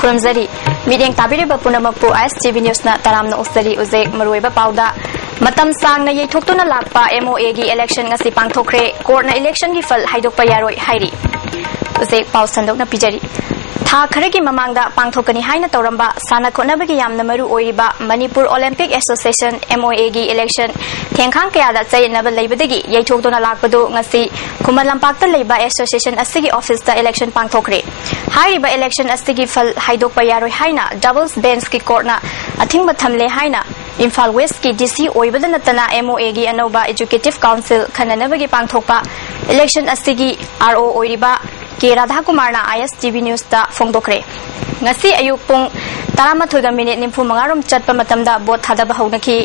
खुरमजरी medium ताबिरिबा पुनमकपु ISTV News na taramna usari uze maruiba pauda matam sangna yeithoktuna lakpa MOA gi election ngasi pangthokre court na election gi fal haidokpa yaroi hairi uze pau sandokna pijari tha kharagi mamangda pangthokani haina toramba sana khonabagi yamna maru oiriba Manipur Olympic Association MOA gi election thengkhang kaya da chainaba leibadagi yeithoktuna lakpadu ngasi Kumalampakta leiba association asigi office da election pangthokre hairiba election asigi fal haidokpa yaroi haina doubles bench ki court na athingba thamle haina Imphal West ki DC oibada natana MOA gi ANOBA Executive Council khananabagi pangthokpa election asigi RO oiriba K Radha Kumar na ISTV News da phongdokre ngasi ayuk pung 13 minute nimfu mangarom chatpa matamda bot thadaba hognaki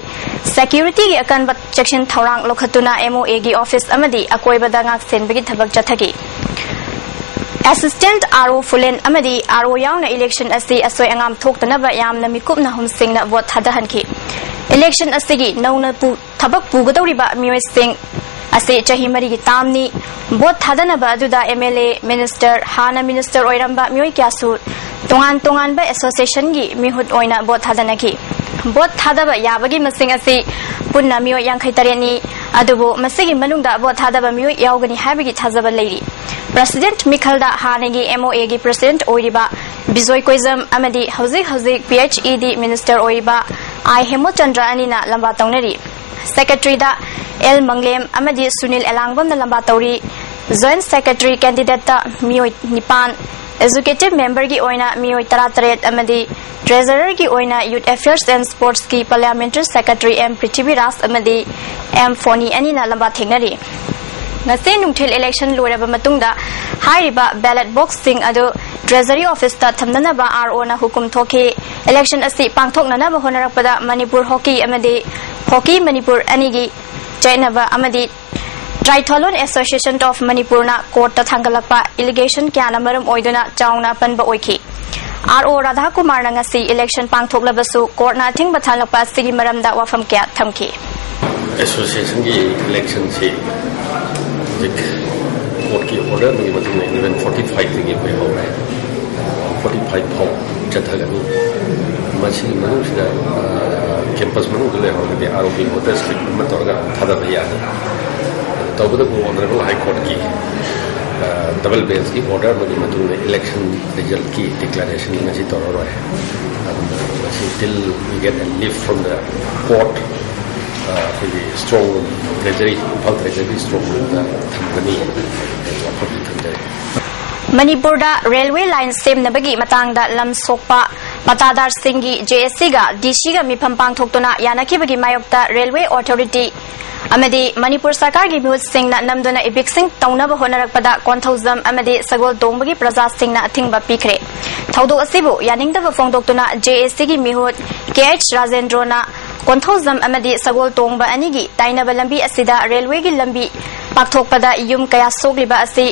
security gi akanba section thorang lokhatuna MOA gi office amadi akoibada ngak senbagi thabak chathagi Assistant RO Fulen amadi RO yauna election asi asoi angam thoktanaba yamna mikupna humsingna bot thadahanki election asigi nauna pu thabak pugadoriba mioi sing Ase chahi mari gi tamni bot thadana ba aduda MLA minister hana minister oiramba mioi kyasu tongan ba association gi mihut oina bot thadana ki bot thadaba yabagi masing ase punna mioi 53 ni adubo masigi manungda bot thadaba mioi yaugani habigi thazaba leiri President Mikhalda hanagi MOA gi president oiriba Bijoy Koizam amadi hauzik PHED minister oiriba I Hemochandra anina lamba taunari Secretary da L Manglem amadi Sunil Elangbam na lamba tauri Joint Secretary candidate ta mioi nipan Executive member gi oina mioi 38 amadi Treasurer gi oina Youth Affairs and Sports ki Parliamentary Secretary M Prithvi Ras amadi M Foni anina lamba thengnari ngase nungthil election loiraba matungda hairiba ballot box sing adu Treasury Office ta thamnana ba RO na hukum thoki election asi pangthoknana ba honarakpada Manipur Hockey amadi Hockey Manipur anigi Chainaba amadi Triathlon Association of Manipur na court ta thangalakpa allegation kyana maram oiduna chauna panba oiki RO Radha Kumar na ngasi election pangthoklabasu court na thingba thalakpa sigi maramda wafam kya thamki Association ki election si court ki order ni matine 11:45 thingi koi ho raha 45 ho chathagani machi manu sida campus manu gale ho de ROP hotel slip matorga thada ya tawbada ko honorable high court ki double bench ki order magi matune election result ki declaration ngaji tororo hai till we get a lift from the court for the strong treasury strong company Manipur da railway line semnabagi matangda lam sokpa matadar singi JSC ga DC ga mifam pangthoktuna yanakibagi mayokta railway authority amadi Manipur Sarkar gi bihut singna namduna ibik sing taunaba honarakpada konthauzam amadi sagol dombagi praja singna athingba pikre thaudo asibu yaningdaba phongdoktuna JSC gi mihut KH Rajendro na konthauzam amadi sagol tongba anigi tainaba lambi asida railway gi lambi pakthokpada yum kaya sogliba asi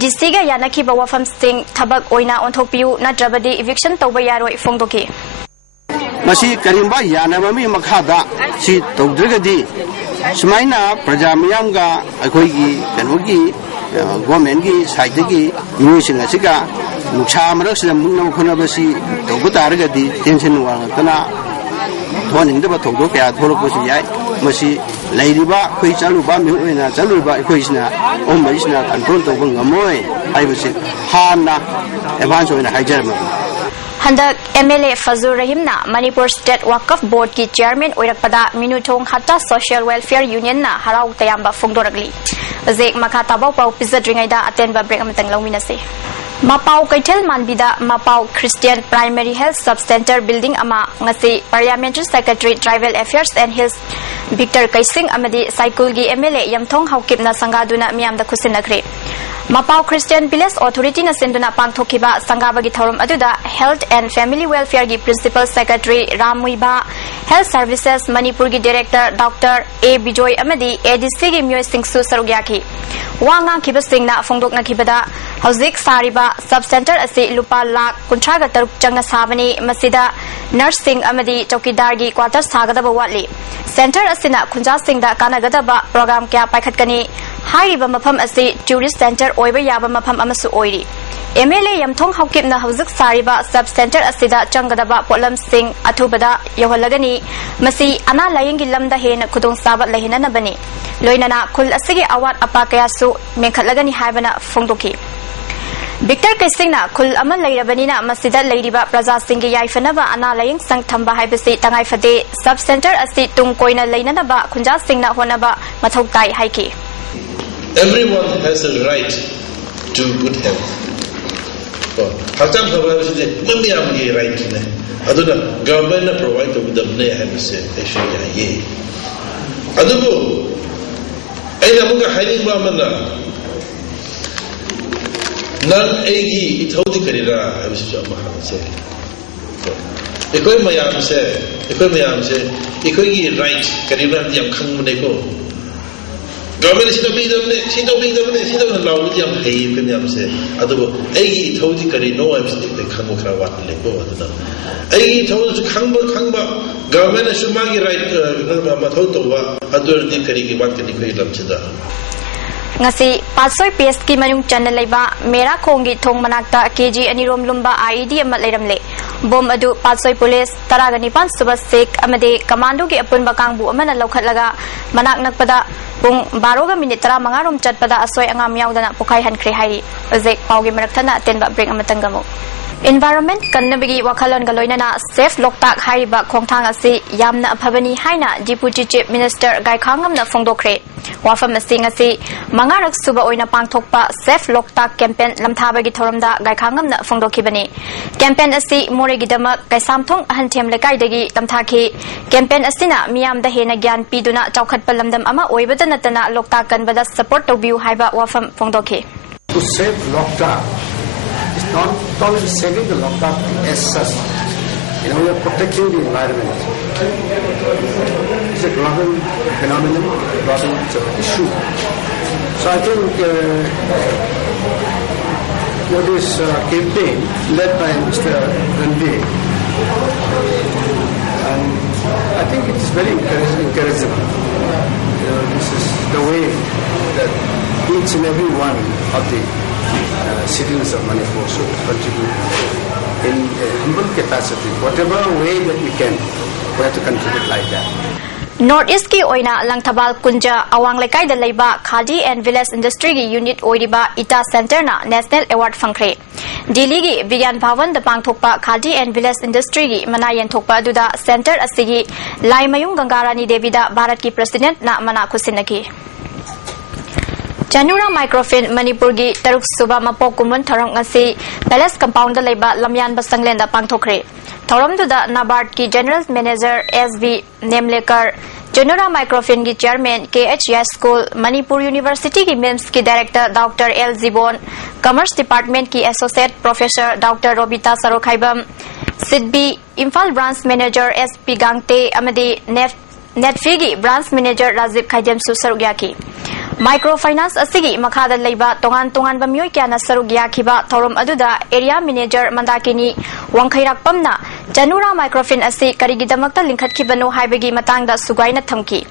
DC ga yanakhiba wafam sing thabak oina onthokpiu natrabadi eviction tawba yaroi phongdoki masi karimba yanaba mi makhada si tawdrigadi sumaina prajamiyam ga akhoigi kanogi government gi side gi musing asiga nuksa marak sim mungna khonabasi tawbutargadi tension wanga kana thoningdaba thogdo kaya thorokbosu yai masi leiriba khoi chaluba mi oina chaluba khoisna ombaisna control tawba ngamoi aibasi hana advance oina haijarma Handak MLA Fazur Rahimna Manipur State Waqf Board ki chairman oirakpada Minuthong Hatta Social Welfare Union na harau tayamba phongdoragli Zek makha tabaw pau pizadringaida atenba break amatang lawminase Mapau Kaithel Manbida Mapau Christian Primary Health Subcenter Building ama ngasi Parliamentary Secretary Tribal Affairs and Hills Victor Kaising amadi Cycle gi MLA Yamthong Haukipna sangaduna miyamda khusinakre Mapau Christian Village Authority na senduna pangthokiba sangabagi thorum aduda Health and Family Welfare gi Principal Secretary Ramuiba Health Services Manipur gi Director Dr. A Bijoy amadi ADC gi Myoy Singsu sarugyaki wanga khiba singna phongdokna khibada hauzik sariba subcenter ase lupa lakh 53 changna sabani masida nursing amadi chokidar gi quarters sagadaba watli center asina khunja singda kanagadaba program kya paikhatkani hairiba mafam ase tourist center oiba yaba mafam amasu oiri MLA Yamthong Haukipna Hauzuk Sariba Sub Center Asida Changadaba Polam Singh Athubada Yohalagani Masi Ana Layingi Lamda Hen Kudung Sabat Lahina Nabani Loinana Kul Asigi Awat Apakayasu Menkalagani Habana Funduki Victor Kisingna Kul Aman Lairabanina Masida Ladiba Praza Singi Yaifanaba Ana Laying Sang Tamba Hibasi Tangai Fade Sub Center Asi Tung Koina Lainanaba Kunja Singna Honaba Matautai Haiki. Everyone has a right to good health. Hakam Kababisi, Mamiam right to them. Aduna, government provide to the Blay Habisi, Asia. Adubu, Ayamuka hiding Bamana. Nan Agi, it hold the Karira, I was say. Equayam said, Equay right, Karira, Yam Kanguneko. Government is not allowed to pay Pinyam say. Other Agi told the Kari no, I'm still the Kamuka Watleko. Agi told to Kamba, government is Shumagi right, Matotowa, other the Kari Watan Lamchida. Ngasi Pasoy PSK Manung Channel Leba, Mera Kongi Tong Manakta, KG and Rom Lumba IED Matlamle. Bom Adu Pasoy Police, Taraganipan Subasik, Amade, Commando Gi Apun Bakangbu, Amana Lokalaga, Manak Nakpada, Bung Baroga Minitra, Mangarum Chatpada, Asoy Angam Yaudana, Pukai Han Krihai, Zek Paugi Maratana, Tenba Bring Amatangamo. Environment Kanabigi Wakalan Galoinana, Safe Loktak Hariba Kongtangasi, Yamna Pavani Haina, Deputy Chief Minister Gai Kangam na Fongdokre. Wafam Singasi, Mangarak Suba Oina Pangtokpa, Safe Loktak Campaign Lamtabagi Toramda, Gai Kangam na Fongdokibani. Campaign Asi, Morigidama, Gai Samtong, Hantem Legaidagi, Tamtaki, Campaign Asina, Miam the Hena Gyan Piduna, Chaukat Palamdam Ama, Oibadanatana, Loktakan, but the support of you, Haiba Wafam Fongdoki. To save Loktak. It's not only saving the Loktak as such. We are protecting the environment. It's a global phenomenon, global issue. So I think this campaign led by Mr. Gandhi, and I think it is very encouraging. This is the way that each and every one of the citizens of Manipur should contribute in a humble capacity, whatever way that we can, we have to contribute like that. Northeast ki oina Langtabal Kunja Awang Lekai the Leba Khadi and Village Industry Unit Oiriba Ita Center na National Award Fangkre. Dili gi Vigyan Bhavan the Pangthokpa Khadi and Village Industry gi Manayan Thokpa Duda Center Asigi Lai Mayung Gangarani Devida Bharat ki President na Mana Kusinaki. Janura Microfinance Manipur gi Taruk Suba Mapok Kumun Tharang Ngasi Palace Compound Leba Lamyan Basanglenda Pangthokre. Thoram Duda Nabard ki General Manager SV Nemlekar, Janura Microfinance ki Chairman KHS School, Manipur University ki MEMS ki Director Dr. L. Zibon, Commerce Department ki Associate Professor Dr. Robita Sarokhaibam, SIDB Imphal Branch Manager SP Gangte Amadi Netfigi Branch Manager Rajiv Khaidem Susarugyaki. Microfinance asigi makada leiba tongan bamyoy kya na sarugya khiba thorom aduda area manager mandakini wangkhairak pamna Janura Microfinance asi karigidamakta linkhat khibano haibagi matangda sugaina thamki.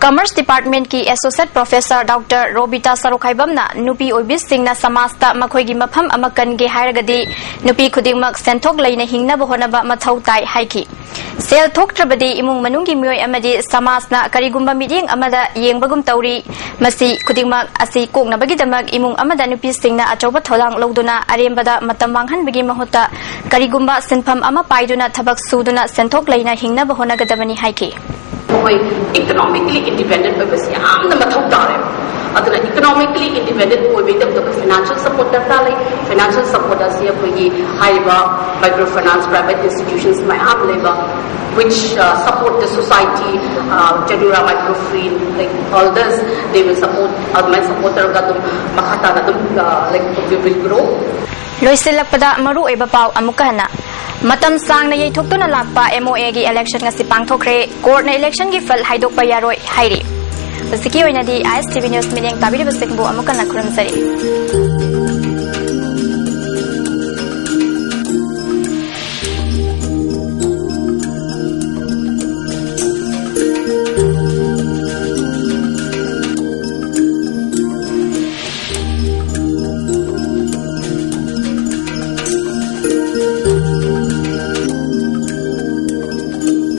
Commerce Department ki Associate Professor Dr. Robita Sarokhaibamna nupi oibis singna samasta makhoigi mafam amakan ge hairagadi nupi khudingmak senthok leina hingna bohonaba mathau tai haiki. Sel thoktrabadi imung manungi myoy amadi samasna karigumba meeting amada yengbagum tauri masi khudingmak asi koknabagi damak imung amada nupi singna achoba tholang logduna arembada matam manghanbagi mahuta karigumba senpham ama paiduna thabak suduna senthok leina hingna bohonagadabani haiki. Economically independent purpose am na mathau tare aduna economically independent oibe the financial support financial support as here for haiba microfinance private institutions my am labor which support the society Janura Microfinance like all this they will support my supporter gadum makata gadum like we will grow Loisilakpada maru eba pau amukana Matam sang na yaitukuna lakpa MOA gi election nga si pangthokre court na election gi fal haidokpa yaroi hairi. Basiki oina di Istv News meeting tabiri basingbu amukana kuramsari.